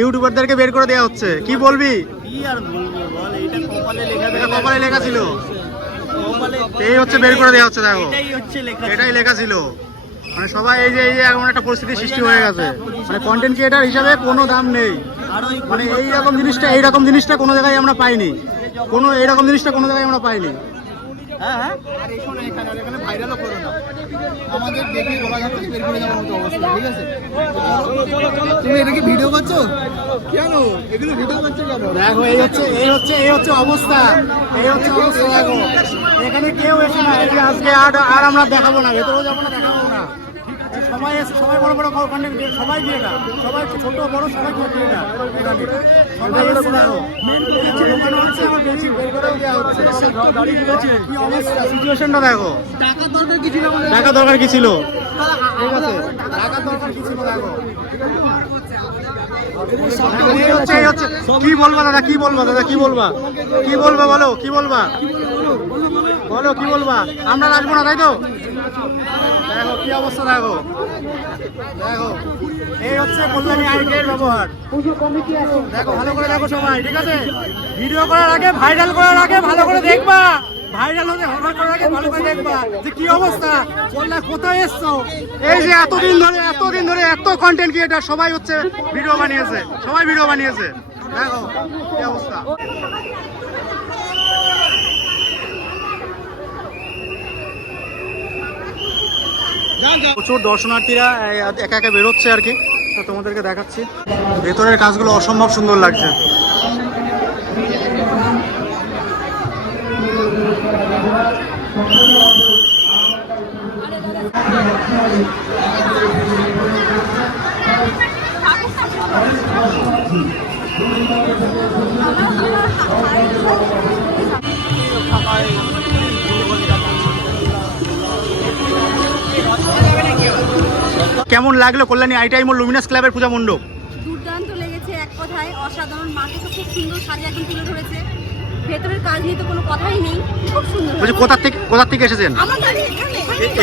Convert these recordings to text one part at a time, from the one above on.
ইউটিউবারদেরকে বের করে দেওয়া হচ্ছে, কি বলবি? কি আর বলবো বল, এটা কপালে লেখা, এটা কপালে লেখা ছিল, কপালে এই হচ্ছে বের করে দেওয়া হচ্ছে। দেখো এটাই হচ্ছে লেখা, এটাই লেখা ছিল। মানে সবাই এই যে এমন একটা পরিস্থিতির সৃষ্টি হয়ে গেছে, মানে কন্টেন্ট ক্রিয়েটার হিসাবে কোনো দাম নেই। আর ওই মানে এইরকম জিনিসটা কোনো জায়গায় আমরা পাইনি, এইরকম জিনিসটা কোনো জায়গায় আমরা পাইনি। হ্যাঁ হ্যাঁ, আর এখানে এখানে ভাইরালও করো না, আমাদের দেখে গলা ঘাট থেকে বের করে যাওয়ার মতো অবস্থা, ঠিক আছে? তুমি এটা কি ভিডিও করছো কেন? এগুলো ভিডিও করছো কেন? দেখো এই হচ্ছে অবস্থা, দেখো এখানে কেউ এসে না, এই যে আজকে আর আমরা দেখাবো না, ভেতরেও যাবো না, দেখাবো না। সবাই এসে, সবাই বড় বড় কন্টেন্ট, সবাই দিয়ে না, সবাই ছোট বড় সবাই দিয়ে না, এখানে সবাই এসে দেখো দোকানে হচ্ছে, আমার বেশি বের করেও দেওয়া হচ্ছে। কি অবস্থা, সিচুয়েশনটা দেখো। টাকার দরকার কি ছিল আমাদের? টাকা দরকার কি ছিল? ঠিক আছে, টাকা দরকার কি ছিল দেখো। এই হচ্ছে কি বলবা দাদা, কি বলবা দাদা, কি বলবা, কি বলবা বলো, কি বলবা বলো, কি বলবা? আমরা আসবো না, তাই তো? দেখো কি অবস্থা, দেখো দেখো এই হচ্ছে কল্যাণী আইটের ব্যবহার। দেখো ভালো করে দেখো সবাই, ঠিক আছে? ভিডিও করার আগে, ভাইরাল করার আগে ভালো করে দেখবা, ভাইরাল হতে হওয়ার আগে ভালো করে দেখবা যে কি অবস্থা, কল্যাণ কোথায় এসছো। এই যে এতদিন ধরে এত কন্টেন্ট ক্রিয়েটার সবাই হচ্ছে ভিডিও বানিয়েছে, দেখো কি অবস্থা। প্রচুর দর্শনার্থীরা একা একা বেরোচ্ছে আর কি, তো তোমাদেরকে দেখাচ্ছি। ভেতরের কাজগুলো অসম্ভব সুন্দর লাগছে। কেমন লাগলো কল্যাণী আইটাইম ও লুমিনাস ক্লাবের পূজা মণ্ডপ? দুর্দান্ত লেগেছে, এক কথায় অসাধারণ। মাকে তো খুব সুন্দর সাজিয়ে একদম তুলে ধরেছে, ভেতরের কাজ নিয়ে তো কোনো কথাই নেই, খুব সুন্দর। বলছি কোথা থেকে এসেছেন? আমার বাড়ি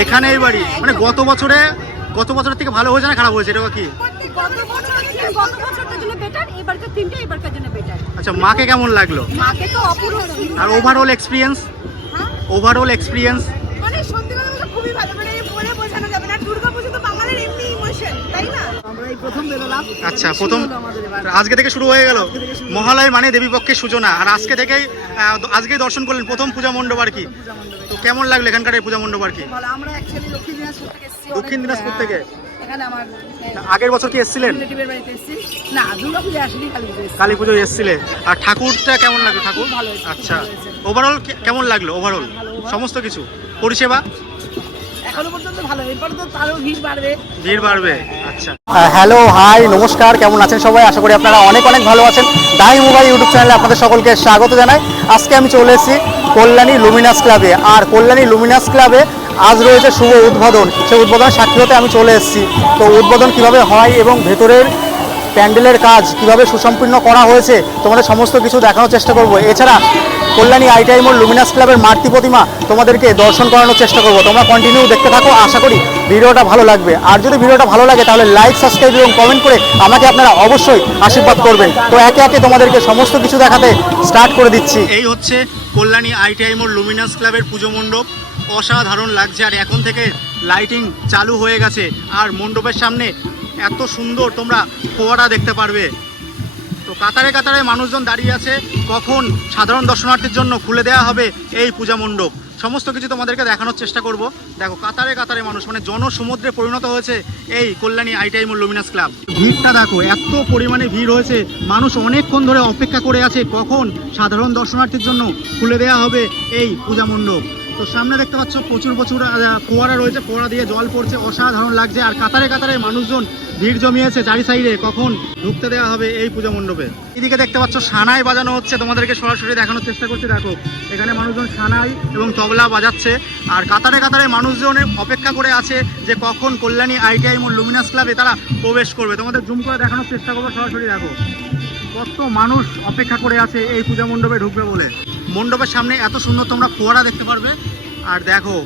এখানে এই বাড়ি, মানে গত বছরের থেকে ভালো হয়েছে না খারাপ হয়েছে, এটা কি? গত বছরটার জন্য বেটার, এবারকার তিনটা এবারকার জন্য বেটার। আচ্ছা, মাকে কেমন লাগলো? মাকে তো অপূর্ব। আর ওভারঅল এক্সপিরিয়েন্স? মানে সত্যি কথা বলতে খুবই ভালো, মানে বলে বোঝানো যাবে না। দুর্গাপুজো তো বাঙালির এমনি ইমোশন, তাই না? আমরা এই প্রথম বেরোলাম। আচ্ছা, প্রথম আজকে থেকে শুরু হয়ে গেল মহালয়, মানে দেবী পক্ষের সূচনা, আর আজকেই দর্শন করলেন প্রথম পূজা মণ্ডপ আর কি। তো কেমন লাগলো এখানকার এই পূজা মণ্ডপ আর কি? ভালো। আমরা অ্যাকচুয়ালি দক্ষিণ দিনাজপুর থেকে এসেছি। দক্ষিণ দিনাজপুর থেকে? এখানে আমার আগের বছর কি এসেছিলেন? রিলেটিভের বাড়িতে এসেছি। না, দুর্গাপুজো আসেনি, কালী পুজোয় এসেছিলে। আর ঠাকুরটা কেমন লাগলো? ঠাকুর ভালো হয়েছে, আচ্ছা, ভালো হয়েছে। ওভারঅল কেমন লাগলো? ওভারঅল সমস্ত কিছু পরিষেবা এখনো পর্যন্ত ভালো, এরপর তো আরো ভিড় বাড়বে। আচ্ছা, হ্যালো, হাই, নমস্কার, কেমন আছেন সবাই? আশা করি আপনারা অনেক ভালো আছেন। দাই মোবাইল ইউটিউব চ্যানেলে আপনাদের সকলকে স্বাগত জানাই। আজকে আমি চলে এসেছি কল্যাণী লুমিনাস ক্লাবে, আর কল্যাণী লুমিনাস ক্লাবে আজ রয়েছে শুভ উদ্বোধন। সেই উদ্বোধন সাক্ষী হতে আমি চলে এসেছি। তো উদ্বোধন কিভাবে হয় এবং ভেতরের প্যান্ডেলের কাজ কিভাবে সুসম্পূর্ণ করা হয়েছে তোমাদের সমস্ত কিছু দেখানোর চেষ্টা করব। এছাড়া কল্যাণী আইটাইম ও লুমিনাস ক্লাবের মাতৃ প্রতিমা তোমাদেরকে দর্শন করানোর চেষ্টা করব। তোমরা কন্টিনিউ দেখতে থাকো, আশা করি ভিডিওটা ভালো লাগবে। আর যদি ভিডিওটা ভালো লাগে তাহলে লাইক, সাবস্ক্রাইব এবং কমেন্ট করে আমাকে আপনারা অবশ্যই আশীর্বাদ করবেন। তো একে একে তোমাদেরকে সমস্ত কিছু দেখাতে স্টার্ট করে দিচ্ছি। এই হচ্ছে কল্যাণী আইটাইম ও লুমিনাস ক্লাবের পুজো মণ্ডপ, অসাধারণ লাগছে। আর এখন থেকে লাইটিং চালু হয়ে গেছে, আর মণ্ডপের সামনে এত সুন্দর তোমরা ফোয়ারা দেখতে পারবে। তো কাতারে কাতারে মানুষজন দাঁড়িয়ে আছে, কখন সাধারণ দর্শনার্থীর জন্য খুলে দেওয়া হবে এই পূজা মণ্ডপ, সমস্ত কিছু তোমাদেরকে দেখানোর চেষ্টা করব। দেখো কাতারে কাতারে মানুষ, মানে জনসমুদ্রে পরিণত হয়েছে এই কল্যাণী আইটাইম ও লুমিনাস ক্লাব। ভিড়টা দেখো, এত পরিমাণে ভিড় হয়েছে, মানুষ অনেকক্ষণ ধরে অপেক্ষা করে আছে কখন সাধারণ দর্শনার্থীর জন্য খুলে দেওয়া হবে এই পূজা মণ্ডপ। তো সামনে দেখতে পাচ্ছ প্রচুর ফোয়ারা রয়েছে, ফোয়ারা দিয়ে জল পড়ছে, অসাধারণ লাগছে। আর কাতারে কাতারে মানুষজন ভিড় জমিয়েছে চারি সাইডে, কখন ঢুকতে দেওয়া হবে এই পূজা মণ্ডপে। এদিকে দেখতে পাচ্ছ সানাই বাজানো হচ্ছে, তোমাদেরকে সরাসরি দেখানোর চেষ্টা করছি। দেখো এখানে মানুষজন সানাই এবং তবলা বাজাচ্ছে, আর কাতারে কাতারে মানুষজনের অপেক্ষা করে আছে যে কখন কল্যাণী আইটিআইএম ও লুমিনাস ক্লাবে তারা প্রবেশ করবে। তোমাদের জুম করে দেখানোর চেষ্টা করবো, সরাসরি দেখো কত মানুষ অপেক্ষা করে আছে এই পূজা মণ্ডপে ঢুকবে বলে। মণ্ডপের সামনে এত সুন্দর তোমরা ফোয়ারা দেখতে পারবে। আর দেখো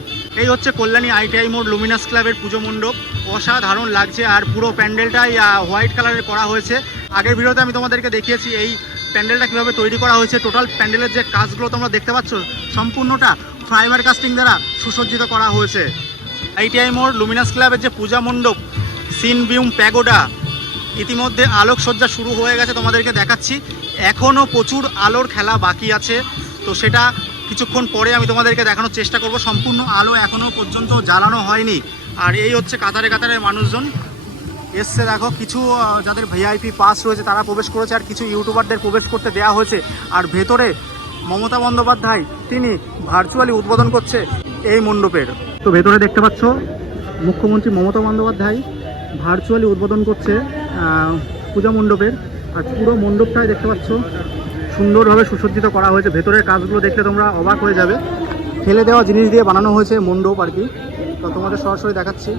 এই হচ্ছে কল্যাণী আইটিআইএম ও লুমিনাস ক্লাবের পুজো মণ্ডপ, অসাধারণ লাগছে। আর পুরো প্যান্ডেলটাই হোয়াইট কালারের করা হয়েছে, আগের ভিডিওতে আমি তোমাদেরকে দেখিয়েছি এই প্যান্ডেলটা কিভাবে তৈরি করা হয়েছে। টোটাল প্যান্ডেলের যে কাজগুলো তোমরা দেখতে পাচ্ছ সম্পূর্ণটা ফাইবার কাস্টিং দ্বারা সুসজ্জিত করা হয়েছে। আইটিআই মোড় লুমিনাস ক্লাবের যে পূজা মণ্ডপ, সিনবিউম প্যাগোডা, ইতিমধ্যে আলোকসজ্জা শুরু হয়ে গেছে, তোমাদেরকে দেখাচ্ছি। এখনও প্রচুর আলোর খেলা বাকি আছে, তো সেটা কিছুক্ষণ পরে আমি তোমাদেরকে দেখানোর চেষ্টা করব। সম্পূর্ণ আলো এখনও পর্যন্ত জ্বালানো হয়নি। আর এই হচ্ছে কাতারে কাতারে মানুষজন এসছে। দেখো কিছু যাদের ভিআইপি পাস রয়েছে তারা প্রবেশ করেছে, আর কিছু ইউটিউবারদের প্রবেশ করতে দেওয়া হয়েছে। আর ভেতরে মমতা বন্দ্যোপাধ্যায় তিনি ভার্চুয়ালি উদ্বোধন করছে এই মণ্ডপের। তো ভেতরে দেখতে পাচ্ছ মুখ্যমন্ত্রী মমতা বন্দ্যোপাধ্যায় ভার্চুয়ালি উদ্বোধন করছে পূজা মণ্ডপের। আর পুরো মণ্ডপটাই দেখতে পাচ্ছ সুন্দরভাবে সুসজ্জিত করা হয়েছে। ভেতরের কাজগুলো দেখলে তোমরা অবাক হয়ে যাবে। ফেলে দেওয়া জিনিস দিয়ে বানানো হয়েছে মণ্ডপ আর কি। তো তোমাদের সরাসরি দেখাচ্ছি।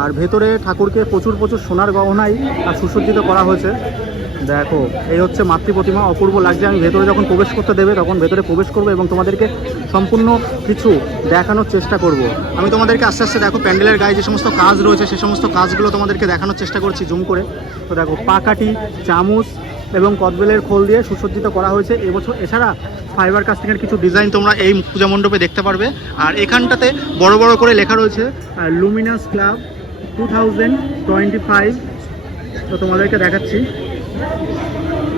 আর ভেতরে ঠাকুরকে প্রচুর প্রচুর সোনার গহনায় আর সুসজ্জিত করা হয়েছে। দেখো এই হচ্ছে মাতৃ প্রতিমা, অপূর্ব লাগছে। আমি ভেতরে যখন প্রবেশ করতে দেবে তখন ভেতরে প্রবেশ করবো এবং তোমাদেরকে সম্পূর্ণ কিছু দেখানোর চেষ্টা করব। আমি তোমাদেরকে আস্তে আস্তে দেখো প্যান্ডেলের গায়ে যে সমস্ত কাজ রয়েছে সে সমস্ত কাজগুলো তোমাদেরকে দেখানোর চেষ্টা করছি জুম করে। তো দেখো পাকাটি, চামচ এবং কদবেলের খোল দিয়ে সুসজ্জিত করা হয়েছে এবছর। এছাড়া ফাইবার কাস্টিংয়ের কিছু ডিজাইন তোমরা এই পূজা মণ্ডপে দেখতে পারবে। আর এখানটাতে বড় বড় করে লেখা রয়েছে লুমিনাস ক্লাব 2025। তো তোমাদেরকে দেখাচ্ছি।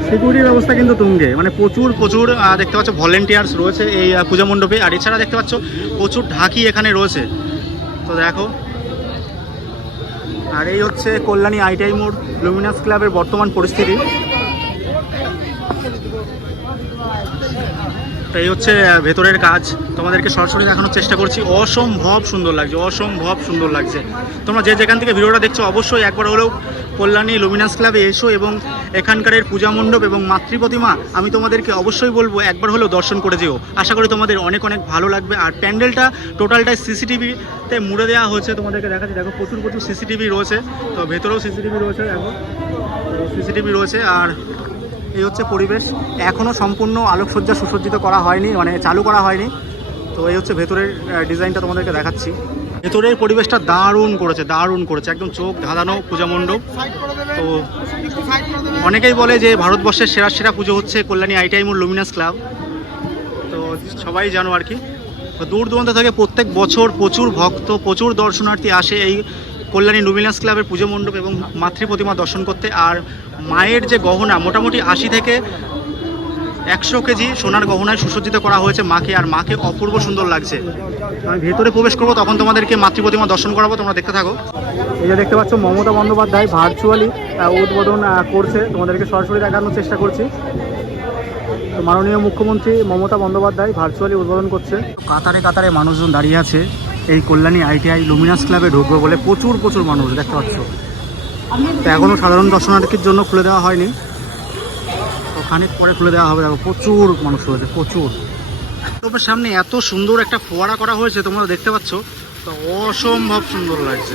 সিকিউরিটির ব্যবস্থা কিন্তু তুঙ্গে, মানে প্রচুর প্রচুর দেখতে পাচ্ছ ভলেন্টিয়ার্স রয়েছে এই পূজা মণ্ডপে। আর এছাড়া দেখতে পাচ্ছ প্রচুর ঢাকি এখানে রয়েছে। তো দেখো, আর এই হচ্ছে কল্যাণী আইটিআই মোড় লুমিনাস ক্লাবের বর্তমান পরিস্থিতি। তো এই হচ্ছে ভেতরের কাজ, তোমাদেরকে সরাসরি দেখানোর চেষ্টা করছি। অসম্ভব সুন্দর লাগছে, অসম্ভব সুন্দর লাগছে। তোমরা যে যেখান থেকে ভিডিওটা দেখছো অবশ্যই একবার হলেও কল্যাণী লুমিনাস ক্লাবে এসো এবং এখানকার পূজা মণ্ডপ এবং মাতৃ প্রতিমা আমি তোমাদেরকে অবশ্যই বলবো একবার হলেও দর্শন করে যেও। আশা করি তোমাদের অনেক অনেক ভালো লাগবে। আর প্যান্ডেলটা টোটালটাই সিসিটিভিতে মুড়ে দেওয়া হয়েছে, তোমাদেরকে দেখাচ্ছি। দেখো প্রচুর প্রচুর সিসিটিভি রয়েছে। তো ভেতরেও সিসিটিভি রয়েছে, দেখো সিসিটিভি রয়েছে। আর এই হচ্ছে পরিবেশ। এখনও সম্পূর্ণ আলোকসজ্জা সুসজ্জিত করা হয়নি, মানে চালু করা হয়নি। তো এই হচ্ছে ভেতরের ডিজাইনটা তোমাদেরকে দেখাচ্ছি। ভেতরের পরিবেশটা দারুণ করেছে, দারুণ করেছে, একদম চোখ ধাঁধানো পূজা মণ্ডপ। তো অনেকেই বলে যে ভারতবর্ষের সেরা সেরা পুজো হচ্ছে কল্যাণী আইটিআই মোড় লুমিনাস ক্লাব। তো সবাই জানো আর কি। তো দূর দূরান্ত থেকে প্রত্যেক বছর প্রচুর ভক্ত, প্রচুর দর্শনার্থী আসে এই কল্যাণী লুমিনাস ক্লাবের পুজো মণ্ডপ এবং মাতৃ প্রতিমা দর্শন করতে। আর মায়ের যে গহনা মোটামুটি 80 থেকে 100 কেজি সোনার গহনায় সুসজ্জিত করা হয়েছে মাকে। আর মাকে অপূর্ব সুন্দর লাগছে। আমি ভেতরে প্রবেশ করবো, তখন তোমাদেরকে মাতৃ প্রতিমা দর্শন করাবো, তোমরা দেখতে থাকো। এই যে দেখতে পাচ্ছ মমতা বন্দ্যোপাধ্যায় ভার্চুয়ালি উদ্বোধন করছে, তোমাদেরকে সরাসরি দেখানোর চেষ্টা করছি। তো মাননীয় মুখ্যমন্ত্রী মমতা বন্দ্যোপাধ্যায় ভার্চুয়ালি উদ্বোধন করছে। কাতারে কাতারে মানুষজন দাঁড়িয়ে আছে এই কল্যাণী আইটিআই লুমিনাস ক্লাবে ঢুকবে বলে। প্রচুর প্রচুর মানুষ দেখতে পাচ্ছ। তো এখনও সাধারণ দর্শনার্থীর জন্য খুলে দেওয়া হয়নি, তো খানিক পরে খুলে দেওয়া হবে। দেখো প্রচুর মানুষ রয়েছে, প্রচুর। মণ্ডপের সামনে এত সুন্দর একটা ফোয়ারা করা হয়েছে তোমরা দেখতে পাচ্ছ। তো অসম্ভব সুন্দর লাগছে।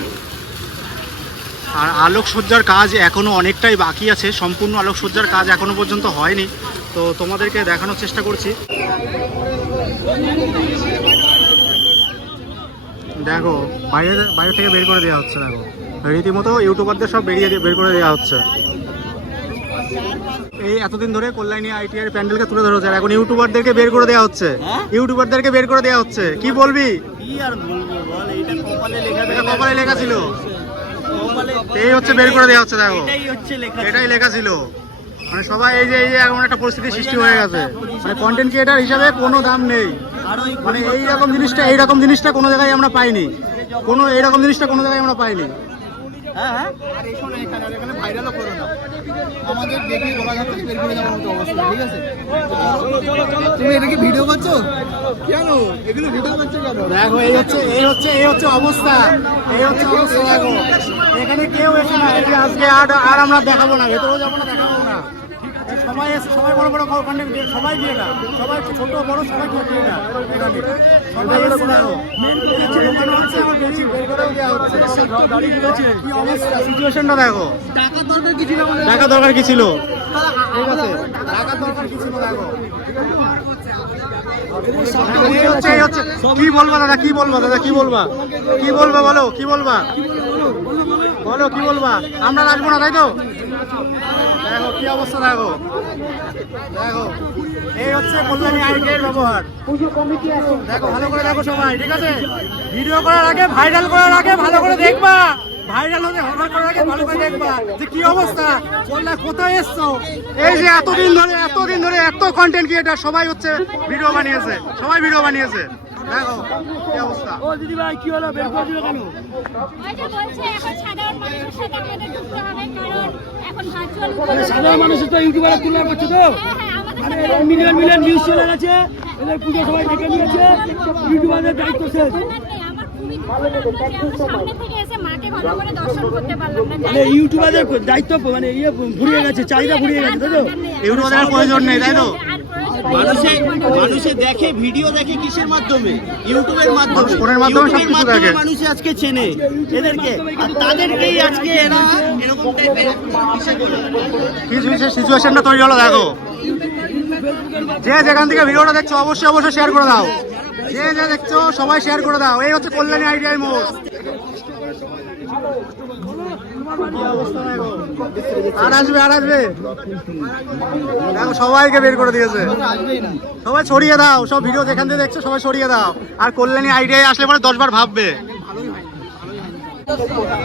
আর আলোকসজ্জার কাজ এখনও অনেকটাই বাকি আছে, সম্পূর্ণ আলোকসজ্জার কাজ এখনও পর্যন্ত হয়নি। তো তোমাদেরকে দেখানোর চেষ্টা করছি। দেখো বাইরে থেকে বের করে দেওয়া হচ্ছে। দেখো রীতিমতো ইউটিউবারদের সব বের করে দেওয়া হচ্ছে। এই এতদিন ধরে কল্যাণী আইটিআই প্যান্ডেলকে তুলে ধরা হচ্ছে, আর এখন ইউটিউবারদেরকে বের করে দেওয়া হচ্ছে। ইউটিউবারদেরকে বের করে দেওয়া হচ্ছে। কি বলবি? কি আর বলবো বল, এইটা কপালে লেখা ছিল। এই হচ্ছে বের করে দেওয়া হচ্ছে। দেখো এটাই লেখা ছিল। মানে সবাই এই যে এমন একটা পরিস্থিতির সৃষ্টি হয়ে গেছে, মানে কন্টেন্ট ক্রিয়েটার হিসাবে কোনো দাম নেই। মানে এইরকম জিনিসটা কোনো জায়গায় আমরা পাইনি, এইরকম জিনিসটা কোনো জায়গায় আমরা পাইনি। হ্যাঁ, আর এখানে ভাইরালও করো না, আমাদের দেখে বলা যাচ্ছে বের করে যাওয়ার মতো অবস্থা। ঠিক আছে, তুমি এটা কি ভিডিও করছো কেন? এগুলো ভিডিও করছো কেন? দেখো এই হচ্ছে অবস্থা। দেখো এখানে কেউ এসে না, আজকে আর আমরা দেখাবো না, ভেতরেও যাবো না, দেখাবো না। সবাই বড় বড় কন্টেন্ট, সবাই দিয়ে না, সবাই ছোট বড় সবাই দিয়ে না। সবাই এসে দেখো সিচুয়েশনটা দেখো। টাকা দরকার কি ছিল? ঠিক আছে, টাকার দরকার কি ছিল? দেখো কি বলবা দাদা, কি বলবা বলো, কি বলবা? বলো কি বলবা? আমরা রাখবো না তাই তো? দেখো কি অবস্থা, দেখো দেখো এই হচ্ছে কল্যাণী আইডিয়ার ব্যবহার। দেখো ভালো করে দেখো সবাই, ঠিক আছে? ভিডিও করার আগে, ভাইরাল করার আগে ভালো করে দেখবা, ভাইরাল হতে হঠাৎ করার আগে ভালো করে দেখবা যে কি অবস্থা, কল্যাণ কোথায় এসছো। এই যে এতদিন ধরে এত কন্টেন্ট ক্রিয়েটার সবাই হচ্ছে ভিডিও বানিয়েছে, সবাই ভিডিও বানিয়েছে। দেখো কি অবস্থা। ও দিদি ভাই কি হলো, বের করে দিবে কেন? ওইটা বলছে এখন সাধারণ মানুষের সাথে আমাদের যুক্ত হবে, কারণ এখন ভার্চুয়াল সাধারণ মানুষের তো ইউটিউবারে তুলনা করছে তো, মানে মিলিয়ন মিলিয়ন ভিউজ চলে গেছে, এদের পুজো সবাই দেখে নিয়েছে, ইউটিউবারদের দায়িত্ব শেষ। আমার খুবই দুঃখ লাগলো যে আমরা সামনে থেকে এসে মাকে ভালো করে দর্শন করতে পারলাম না। মানে ইউটিউবারদের দায়িত্ব মানে ইয়ে ফুরিয়ে গেছে, চাহিদা ফুরিয়ে গেছে, তাই তো? ইউটিউবারের প্রয়োজন নেই তাই তো? মানুষে দেখে, ভিডিও দেখে কিসের মাধ্যমে? ইউটিউবের মাধ্যমে। ফোনের মাধ্যমে ইউটিউবের সবকিছু মাধ্যমে দেখে। মানুষ আজকে চেনে এদেরকে, আর তাদেরকেই আজকে এরা এরকম টাইপের কিছু সিচুয়েশনটা তৈরি হলো। দেখো যে যেখান থেকে ভিডিওটা দেখছো অবশ্যই শেয়ার করে দাও, যে দেখছো সবাই শেয়ার করে দাও। এই হচ্ছে কল্যাণী আইডিয়াল মোড়। আর আসবে দেখো সবাইকে বের করে দিয়েছে, সবাই ছড়িয়ে দাও, সব ভিডিও যেখান থেকে দেখছো সবাই ছড়িয়ে দাও। আর কল্যাণী আইডিয়ায় আসলে পরে 10 বার ভাববে।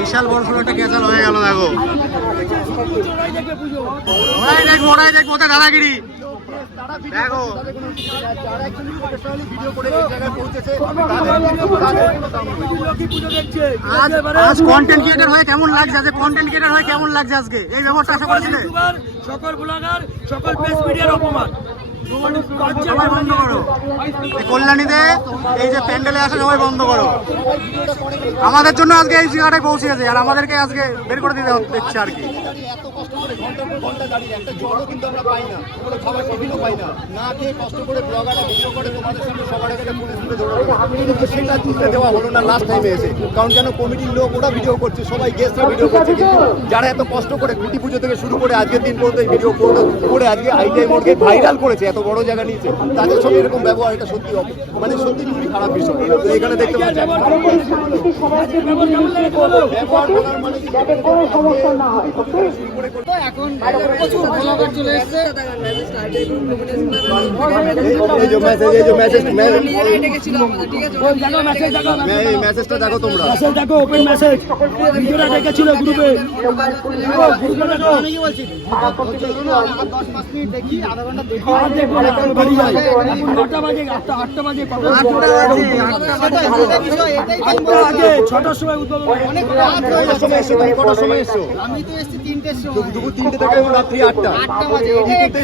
বিশাল বড় একটা ক্যাচাল হয়ে গেল। দেখো ওরাই দেখবো ওদের দাদাগিরি। দেখো আজ কন্টেন্ট ক্রিয়েটর হয়ে কেমন লাগছে, আজকে কন্টেন্ট ক্রিয়েটর হয়ে কেমন লাগছে আজকে এই ব্যাপারটা আশা করেছিলে? সকল ব্লগার, সকল প্রেস মিডিয়ার অপমান। সবাই বন্ধ করো, এই কল্যাণীতে এই যে প্যান্ডেলে আসে সবাই বন্ধ করো। আমাদের জন্য আজকে এই জায়গাটায় পৌঁছেছে, আর আমাদেরকে আজকে বের করে দিতে হচ্ছে আর কি। এত কষ্ট করে ঘন্টার পর ঘন্টা দাঁড়িয়ে একটা জলও কিন্তু আমরা পাই না, কোনো খাবার টিফিনও পাই না, না খেয়ে কষ্ট করে ব্লগাররা ভিডিও করে তোমাদের সামনে সবার আগে পুলিশ তুলে ধরো, কিন্তু সেটা তুলতে দেওয়া হলো না লাস্ট টাইমে এসে। কারণ কেন, কমিটির লোক ওরা ভিডিও করছে, সবাই গেস্টরা ভিডিও করছে, কিন্তু যারা এত কষ্ট করে খুঁটি পুজো থেকে শুরু করে আজকের দিন পর্যন্ত এই ভিডিও করে আজকে আইটিআই মোড়কে ভাইরাল করেছে, এত বড় জায়গা নিয়েছে, তাদের সঙ্গে এরকম ব্যবহার, এটা সত্যি মানে সত্যি খুবই খারাপ বিষয়। তো এখানে দেখতে পাচ্ছি মেসেজটা দেখো তোমরা, দেখো ওপেন মেসেজ, ভিডিওটা দেখেছিল গ্রুপে। ছটার সময় আমি তো এসেছি 3টের সময়, দুপুর 3টে থেকে রাত্রি 8টা বাজে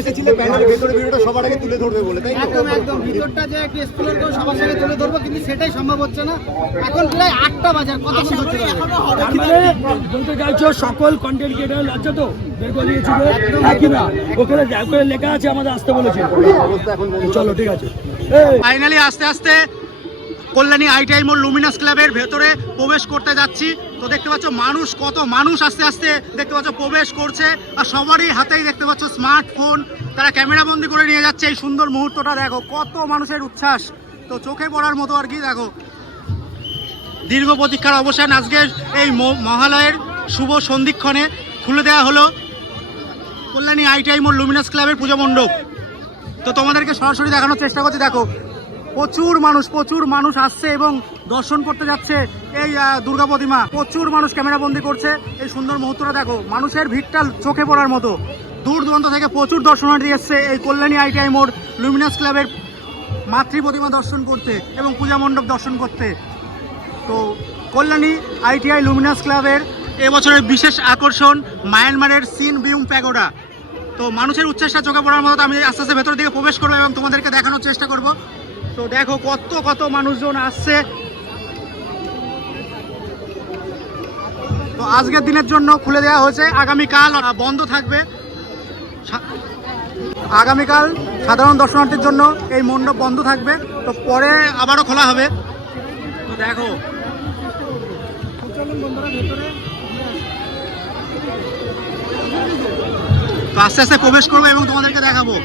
এসেছিলে প্যান্ডেলের ভেতরে ভিডিওটা সবার আগে তুলে ধরবে বলে, তাই একদম ভিতরটা যে একটু এক্সপ্লোর করে সবার সাথে তুলে ধরবো, কিন্তু সেটাই সম্ভব হচ্ছে না। এখন প্রায় 8টা বাজে, কত কিছু হচ্ছে বলতে চাইছো সকল কন্টেন্ট ক্রিয়েটার লজ্জা তো বের করে দিয়েছি না, ওখানে লেখা আছে আমাদের আসতে বলেছে। চলো ঠিক আছে, ফাইনালি আস্তে আস্তে কল্যাণী আইটিআই মোড় লুমিনাস ক্লাবের ভেতরে প্রবেশ করতে যাচ্ছি। তো দেখতে পাচ্ছ মানুষ, কত মানুষ আস্তে আস্তে দেখতে পাচ্ছ প্রবেশ করছে, আর সবারই হাতেই দেখতে পাচ্ছ স্মার্টফোন, তারা ক্যামেরা বন্দি করে নিয়ে যাচ্ছে এই সুন্দর মুহূর্তটা। দেখো কত মানুষের উচ্ছ্বাস, তো চোখে পড়ার মতো আর কি। দেখো দীর্ঘ প্রতীক্ষার অবসান, আজকে এই মহালয়ের শুভ সন্ধিক্ষণে খুলে দেওয়া হলো কল্যাণী আইটিআই মোড় লুমিনাস ক্লাবের পুজো মণ্ডপ। তো তোমাদেরকে সরাসরি দেখানোর চেষ্টা করছি। দেখো প্রচুর মানুষ আসছে এবং দর্শন করতে যাচ্ছে এই দুর্গা প্রতিমা। প্রচুর মানুষ ক্যামেরা বন্দি করছে এই সুন্দর মুহূর্তটা। দেখো মানুষের ভিড়টা চোখে পড়ার মতো, দূর দূরান্ত থেকে প্রচুর দর্শনার্থী এসছে এই কল্যাণী আইটিআই মোড় লুমিনাস ক্লাবের মাতৃ প্রতিমা দর্শন করতে এবং পূজা মণ্ডপ দর্শন করতে। তো কল্যাণী আইটিআই লুমিনাস ক্লাবের এবছরের বিশেষ আকর্ষণ মায়ানমারের সিন বিউং প্যাগোডা। তো মানুষের উচ্ছ্বাসটা চোখে পড়ার মতো। আমি আস্তে আস্তে ভেতরের দিকে প্রবেশ করবো এবং তোমাদেরকে দেখানোর চেষ্টা করব। তো দেখো কত মানুষজন আসছে। তো আজকের দিনের জন্য খুলে দেওয়া হয়েছে, আগামীকাল বন্ধ থাকবে। আগামীকাল সাধারণ দর্শনার্থীর জন্য এই মণ্ডপ বন্ধ থাকবে, তো পরে আবারও খোলা হবে। তো দেখো তো আস্তে আস্তে প্রবেশ করবো এবং তোমাদেরকে দেখাবো।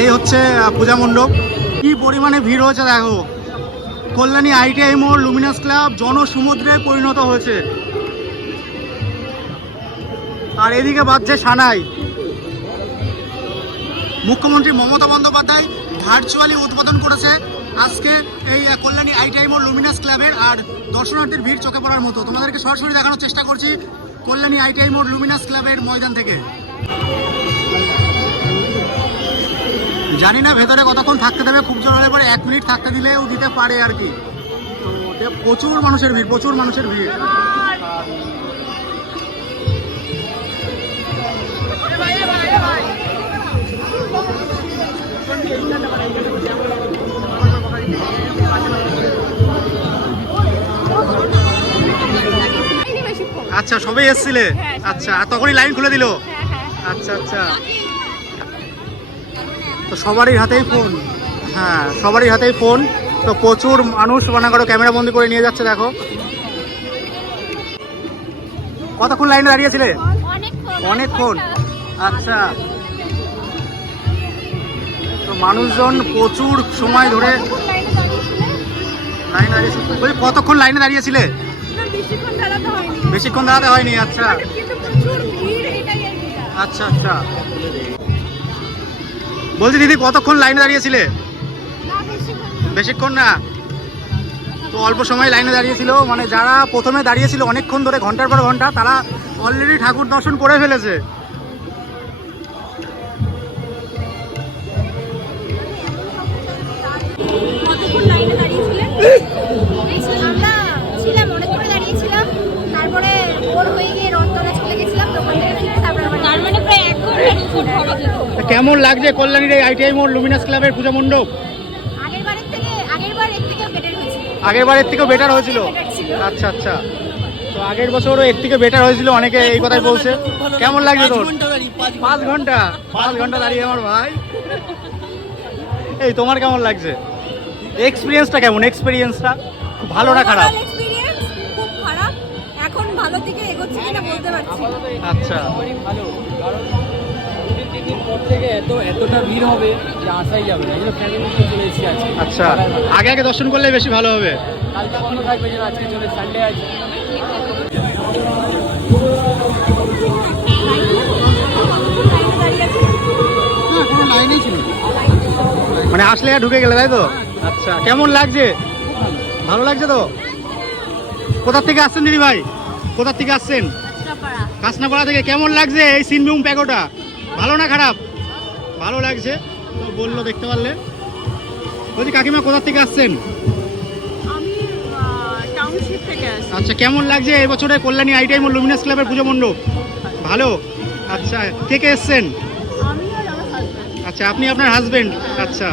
এই হচ্ছে পূজা মণ্ডপ। কি পরিমাণে ভিড় হয়েছে দেখো। কল্যাণী ITI মোড় লুমিনাস ক্লাব জনসমুদ্রে পরিণত হয়েছে। আর এদিকে বাজছে সানাই। মুখ্যমন্ত্রী মমতা বন্দ্যোপাধ্যায় ভার্চুয়ালি উদ্বোধন করেছে আজকে এই কল্যাণী ITI মোড় লুমিনাস ক্লাবের। আর দর্শনার্থীর ভিড় চোখে পড়ার মতো। তোমাদেরকে সরাসরি দেখানোর চেষ্টা করছি কল্যাণী ITI মোড় লুমিনাস ক্লাবের ময়দান থেকে। জানি না ভেতরে কতক্ষণ থাকতে দেবে, খুব জোর হলে পরে 1 মিনিট থাকতে দিলেও দিতে পারে আর কি। তো প্রচুর মানুষের ভিড়, প্রচুর মানুষের ভিড়। আচ্ছা সবাই এসছিলে? আচ্ছা আর তখনই লাইন খুলে দিল? আচ্ছা আচ্ছা। তো সবারই হাতেই ফোন, হ্যাঁ সবারই হাতেই ফোন। তো প্রচুর মানুষ মনে করো ক্যামেরা বন্দি করে নিয়ে যাচ্ছে। দেখো কতক্ষণ লাইনে দাঁড়িয়েছিলে? অনেকক্ষণ। আচ্ছা তো মানুষজন প্রচুর সময় ধরে লাইনে দাঁড়িয়েছিল। ওই কতক্ষণ লাইনে দাঁড়িয়েছিলে? বেশিক্ষণ দাঁড়াতে হয়নি। আচ্ছা আচ্ছা আচ্ছা। বলছি দিদি কতক্ষণ লাইনে দাঁড়িয়েছিলে? বেশিক্ষণ না, তো অল্প সময় লাইনে দাঁড়িয়েছিল। মানে যারা প্রথমে দাঁড়িয়েছিল অনেকক্ষণ ধরে ঘন্টার পর ঘন্টা, তারা অলরেডি ঠাকুর দর্শন করে ফেলেছে। কতক্ষণ লাইনে দাঁড়িয়েছিলেন? আমরা ছিলাম অনেকক্ষণ দাঁড়িয়েছিলাম, তারপরে ভোর হয়ে গিয়ে রথতলা চলে গেছিলাম, দোকান থেকে ফিরে তারপরে তার মানে প্রায় 1 ঘন্টার উপর খরচ হলো। কেমন লাগছে কল্যাণীর এই ITI মোড় লুমিনাস ক্লাবের পূজা মণ্ডপ? আগেরবার এর থেকেও বেটার হয়েছিল। আগেরবারের থেকেও বেটার হয়েছিল? আচ্ছা আচ্ছা। তো আগের বছরও এর থেকে বেটার হয়েছিল, অনেকে এই কথাই বলছে। কেমন লাগছে তোর? 5 ঘন্টা? 5 ঘন্টা দাঁড়িয়ে আমার ভাই। এই তোমার কেমন লাগছে? এক্সপিরিয়েন্সটা কেমন? এক্সপিরিয়েন্সটা খুব ভালো না খারাপ? এক্সপেরিয়েন্স খুব খারাপ, এখন ভালো দিকে এগোচ্ছে কিনা বলতে পারছি না। আচ্ছা ভালো, কারণ 2-3 দিন পর থেকে এতটা ভিড় হবে যে আসাই যাবে না। এগুলো ফ্যামিলি নিয়ে চলে এসেছি আজকে। আচ্ছা আগে আগে দর্শন করলে বেশি ভালো হবে। কালকে বন্ধ থাকবে, যেন আজকে চলে সানডে আছে। লাইনেই ছিল, মানে আসলে আর ঢুকে গেলে তাই তো? আচ্ছা কেমন লাগছে? ভালো লাগছে তো? কোথা থেকে আসছেন দিদি ভাই? কোথা থেকে আসছেন? কাঁচনাপাড়া থেকে। কেমন লাগছে এই সিনবুম প্যাগোটা? ভালো না খারাপ? ভালো লাগছে তো বললো, দেখতে পারলে। বলছি কাকিমা কোথা থেকে আসছেন? আমি টাউনশিপ থেকে আসছি। আচ্ছা কেমন লাগছে এই বছরে কল্যাণী ITI মোড় লুমিনাস ক্লাবের পুজো মণ্ডপ? ভালো। আচ্ছা কে কে এসছেন? আমি আর আমার হাজব্যান্ড। আচ্ছা আপনি আপনার হাজবেন্ড? আচ্ছা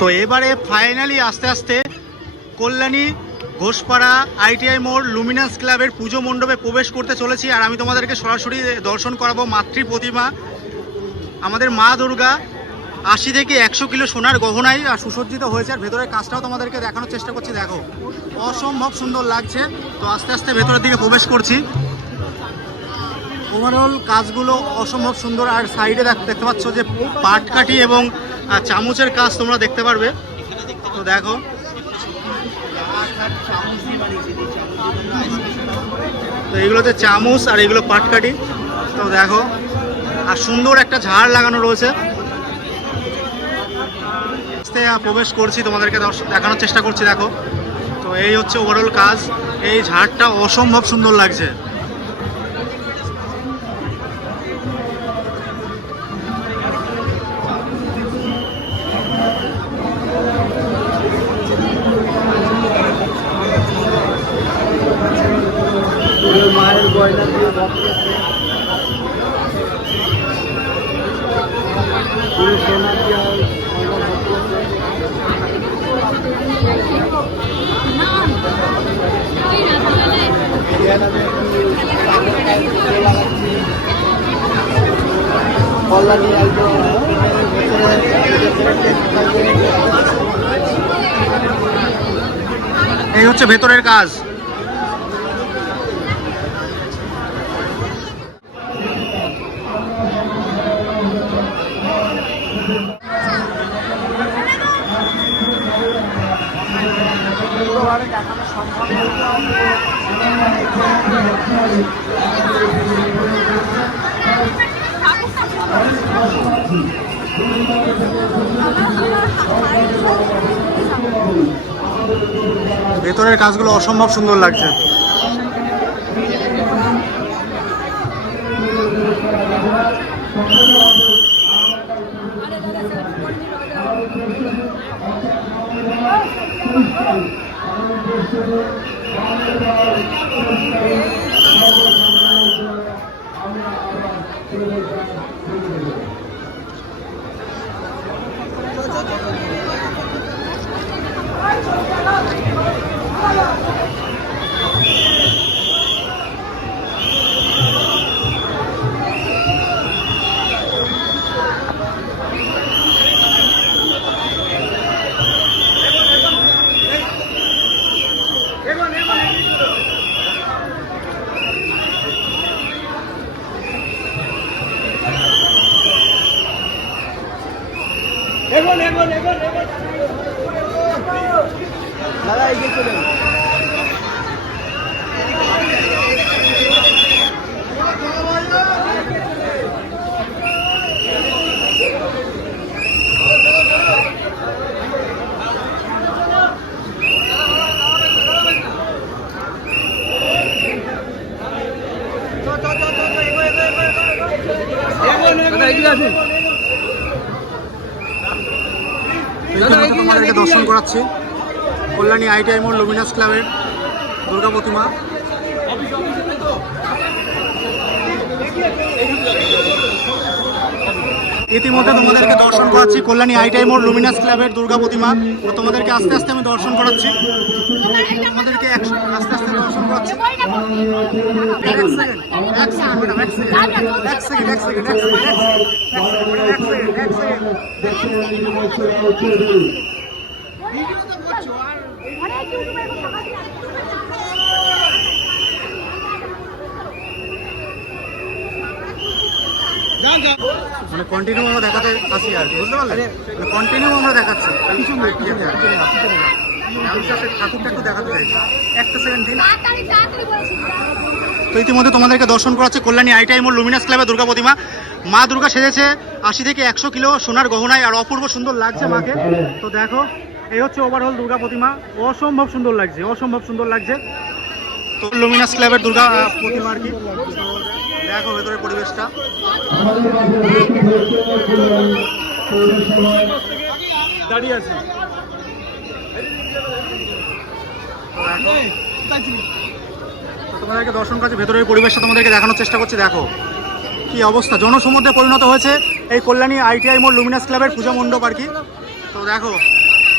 তো এবারে ফাইনালি আস্তে আস্তে কল্যাণী ঘোষপাড়া ITI মোড় লুমিনাস ক্লাবের পুজো মণ্ডপে প্রবেশ করতে চলেছি। আর আমি তোমাদেরকে সরাসরি দর্শন করাবো মাতৃ প্রতিমা, আমাদের মা দুর্গা। 80 থেকে 100 কিলো সোনার গহনায় আর সুসজ্জিত হয়েছে। আর ভেতরের কাজটাও তোমাদেরকে দেখানোর চেষ্টা করছি। দেখো অসম্ভব সুন্দর লাগছে। তো আস্তে আস্তে ভেতরের দিকে প্রবেশ করছি। ওভারঅল কাজগুলো অসম্ভব সুন্দর। আর সাইডে দেখতে পাচ্ছ যে পাটকাঠি এবং চামচের কাজ তোমরা দেখতে পারবে। তো দেখো তো এগুলোতে চামচ আর এগুলো পাটকাঠি। তো দেখো আর সুন্দর একটা ঝাড় লাগানো রয়েছে। প্রবেশ করছি, তোমাদেরকে দেখানোর চেষ্টা করছি। দেখো তো এই হচ্ছে ওভারঅল কাজ। এই ঝাড়টা অসম্ভব সুন্দর লাগছে। মায়ের গয়না দিয়ে ভক্ত সোনা দিয়ে কল্যাণী এই হচ্ছে ভেতরের কাজ। ভেতরের কাজগুলো অসম্ভব সুন্দর লাগছে। তোমাদেরকে দর্শন করাচ্ছি কল্যাণী ITI মোড় লুমিনাস ক্লাবের দুর্গা প্রতিমা। ইতিমধ্যে তোমাদেরকে দর্শন করাচ্ছি কল্যাণী ITI মোড় লুমিনাস ক্লাবের দুর্গা প্রতিমা। তো তোমাদেরকে আস্তে আস্তে আমি দর্শন করাচ্ছি, তোমাদেরকে আস্তে আস্তে দর্শন করাচ্ছি। মানে কন্টিনিউ আমরা দেখাতে আসি আর কি, বুঝতে পারলে? মানে কন্টিনিউ আমরা দেখাচ্ছি। ঠাকুরটা একটু দেখাতে চাই, একটা সেকেন্ড দিন। তো ইতিমধ্যে তোমাদেরকে দর্শন করাচ্ছে কল্যাণী ITI মোড় লুমিনাস ক্লাবে দুর্গা প্রতিমা। মা দুর্গা সেজেছে 80 থেকে 100 কিলো সোনার গহনায়, আর অপূর্ব সুন্দর লাগছে মাকে। তো দেখো, এই হচ্ছে ওভারঅল দুর্গা প্রতিমা, অসম্ভব সুন্দর লাগছে, অসম্ভব সুন্দর লাগছে। তো লুমিনাস ক্লাবের দুর্গা প্রতিমা আর কি। দেখো ভেতরের পরিবেশটা, দাঁড়িয়ে আছে। তোমাদেরকে দর্শন কাছে ভেতরের পরিবেশটা তোমাদেরকে দেখানোর চেষ্টা করছি। দেখো কি অবস্থা, জনসমুদ্রে পরিণত হয়েছে এই কল্যাণী ITI মোড় লুমিনাস ক্লাবের পূজা মণ্ডপ আর কি। তো দেখো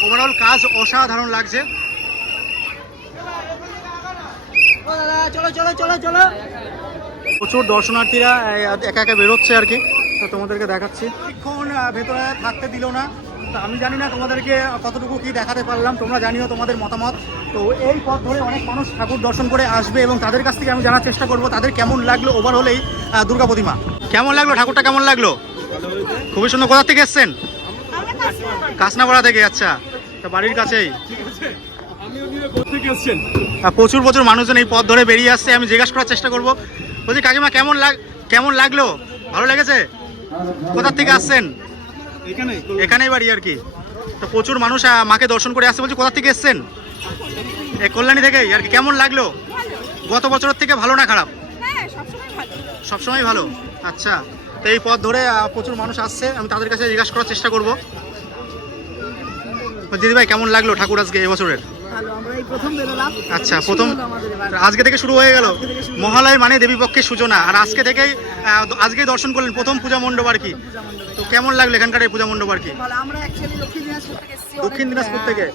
ওভারঅল কাজ অসাধারণ লাগছে। প্রচুর দর্শনার্থীরা একা একা বেরোচ্ছে আর কি। তো তোমাদেরকে দেখাচ্ছি, এখন ভেতরে থাকতে দিল না। তো আমি জানি না তোমাদেরকে কতটুকু কি দেখাতে পারলাম, তোমরা জানিও তোমাদের মতামত। তো এই পথ ধরে অনেক মানুষ ঠাকুর দর্শন করে আসবে এবং তাদের কাছ থেকে আমি জানার চেষ্টা করব তাদের কেমন লাগলো ওভারঅল এই দুর্গা প্রতিমা। কেমন লাগলো ঠাকুরটা, কেমন লাগলো? খুবই সুন্দর। কোথা থেকে এসছেন? কাসনাপাড়া থেকে। আচ্ছা, তো বাড়ির কাছেই। প্রচুর প্রচুর মানুষজন এই পথ ধরে বেরিয়ে আসছে। আমি জিজ্ঞাসা করার চেষ্টা করবো, বলছি কাকিমা কেমন লাগলো? ভালো লেগেছে? কোথা থেকে আসছেন? এখানেই বাড়ি আর কি। তো প্রচুর মানুষ মাকে দর্শন করে আসছে। বলছি কোথা থেকে এসছেন? এই কল্যাণী থেকেই আর কি। কেমন লাগলো? গত বছরের থেকে ভালো না খারাপ? সবসময় ভালো। আচ্ছা, তো এই পথ ধরে প্রচুর মানুষ আসছে, আমি তাদের কাছে জিজ্ঞাসা করার চেষ্টা করবো। দিদি ভাই কেমন লাগলো ঠাকুর আজকে এবছরের? আচ্ছা, প্রথম আজকে থেকে শুরু হয়ে গেল মহালয় মানে দেবী পক্ষের সূচনা, আর আজকেই দর্শন করলেন প্রথম পূজা মণ্ডপ আর কি। তো কেমন লাগলো এখানকার এই পূজা মণ্ডপ আর কি? দক্ষিণ দিনাজপুর থেকে।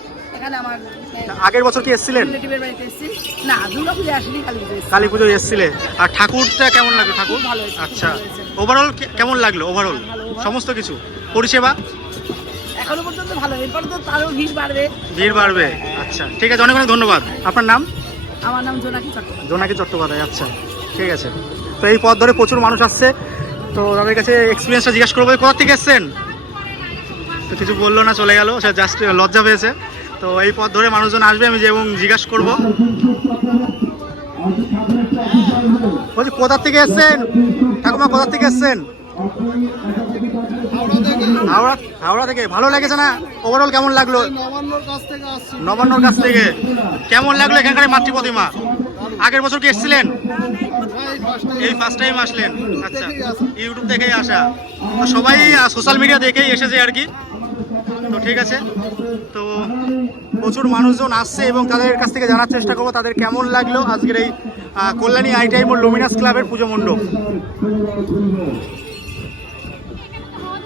আগের বছর কি এসেছিলেন? কালী পুজোয় এসেছিলে। আর ঠাকুরটা কেমন লাগলো? ঠাকুর আচ্ছা, ওভারঅল কেমন লাগলো? ওভারঅল সমস্ত কিছু পরিষেবা এখনো পর্যন্ত ভালো, এরপর তো আরো ভিড় বাড়বে। ভিড় বাড়বে, আচ্ছা ঠিক আছে, অনেক অনেক ধন্যবাদ। আপনার নাম? আমার নাম জোনাকি চট্টোপাধ্যায়। জোনাকি চট্টোপাধ্যায়, আচ্ছা ঠিক আছে। তো এই পথ ধরে প্রচুর মানুষ আসছে, তো তাদের কাছে এক্সপিরিয়েন্সটা জিজ্ঞাসা করবো, কোথা থেকে এসছেন? তো কিছু বললো না, চলে গেল, সে জাস্ট লজ্জা পেয়েছে। তো এই পথ ধরে মানুষজন আসবে, আমি এবং জিজ্ঞাসা করবো। বলছি কোথা থেকে এসছেন ঠাকুমা, কোথা থেকে এসছেন? হাওড়া। হাওড়া থেকে। ভালো লেগেছে না? ওভারঅল কেমন লাগলো? নবান্নর কাছ থেকে আসছি। নবান্নর কাছ থেকে কেমন লাগলো এখানকার মাতৃ প্রতিমা? আগের বছর কি এসেছিলেন? এই ফার্স্ট টাইম আসলেন, আচ্ছা ইউটিউব থেকেই আসা। তো সবাই সোশ্যাল মিডিয়া দেখেই এসেছে আর কি। তো ঠিক আছে, তো প্রচুর মানুষজন আসছে এবং তাদের কাছ থেকে জানার চেষ্টা করবো তাদের কেমন লাগলো আজকের এই কল্যাণী আইটিআই মোড় লুমিনাস ক্লাবের পুজো মণ্ডপ।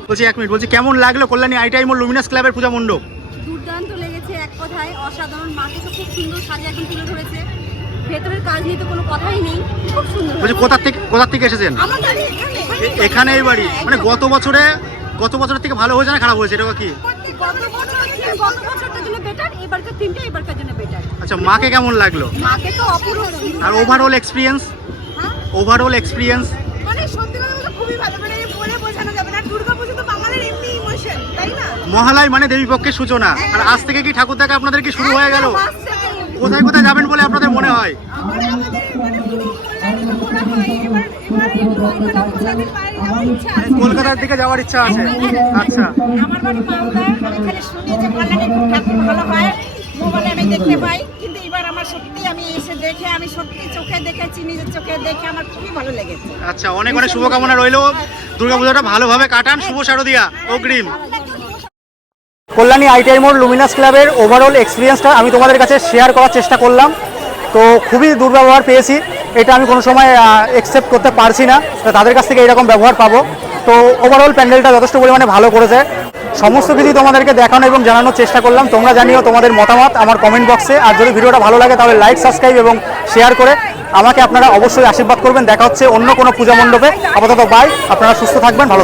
বলছি এক মিনিট, বলছি কেমন লাগলো কল্যাণী আইটিআই মোড় লুমিনাস ক্লাবের পূজা মণ্ডপ? দুর্দান্ত লেগেছে, এক কথায় অসাধারণ। মাকে তো খুব সুন্দর সাজে একদম তুলে ধরেছে। ভেতরের কাজ নিয়ে তো কোনো কথাই নেই, খুব সুন্দর। বলছি কোথা থেকে এসেছেন? আমার বাড়ি এখানে এই বাড়ি, মানে গত বছরের থেকে ভালো হয়েছে না খারাপ হয়েছে, এটা কি? গত বছরটার জন্য বেটার, এবারকার তিনটে এবারকার জন্য বেটার। আচ্ছা, মাকে কেমন লাগলো? মাকে তো অপূর্ব। আর ওভারঅল এক্সপিরিয়েন্স? মানে সত্যি কথা বলতে খুবই ভালো, মানে বলে বোঝানো যাবে না। দুর্গাপুজো তো বাঙালির এমনি ইমোশন, তাই না? মহালয় মানে দেবী পক্ষের সূচনা, আর আজ থেকে কি ঠাকুর দেখা আপনাদের কি শুরু হয়ে গেল? কোথায় কোথায় যাবেন বলে আপনাদের মনে হয়? কলকাতার দিকে যাওয়ার ইচ্ছা আছে, আচ্ছা। আমার বাড়ি মালদা, আমি খালি শুনি যে কল্যাণী ঠাকুর ভালো হয়, মোবাইলে আমি দেখতে পাই, কিন্তু এবার আমার সত্যি আমি এসে দেখে, আমি সত্যি চোখে দেখেছি, নিজের চোখে দেখে আমার খুবই ভালো লেগেছে। আচ্ছা, অনেক অনেক শুভকামনা রইল, দুর্গাপূজাটা ভালোভাবে কাটান, শুভ শারদিয়া, অগ্রিম। কল্যাণী আইটিআই মোড় লুমিনাস ক্লাবের ওভারঅল এক্সপিরিয়েন্সটা আমি তোমাদের কাছে শেয়ার করার চেষ্টা করলাম। তো খুবই দুর্ব্যবহার পেয়েছি, এটা আমি কোনো সময় অ্যাকসেপ্ট করতে পারছি না। তো তাদের কাছ থেকে এরকম ব্যবহার পাবো। তো ওভারঅল প্যান্ডেলটা যথেষ্ট পরিমাণে ভালো করেছে। সমস্ত কিছুই তোমাদেরকে দেখানো এবং জানানোর চেষ্টা করলাম। তোমরা জানিও তোমাদের মতামত আমার কমেন্ট বক্সে। আর যদি ভিডিওটা ভালো লাগে তাহলে লাইক, সাবস্ক্রাইব এবং শেয়ার করে আমাকে আপনারা অবশ্যই আশীর্বাদ করবেন। দেখা হচ্ছে অন্য কোনো পূজা মণ্ডপে। আপাতত বাই, আপনারা সুস্থ থাকবেন, ভালো থাকবেন।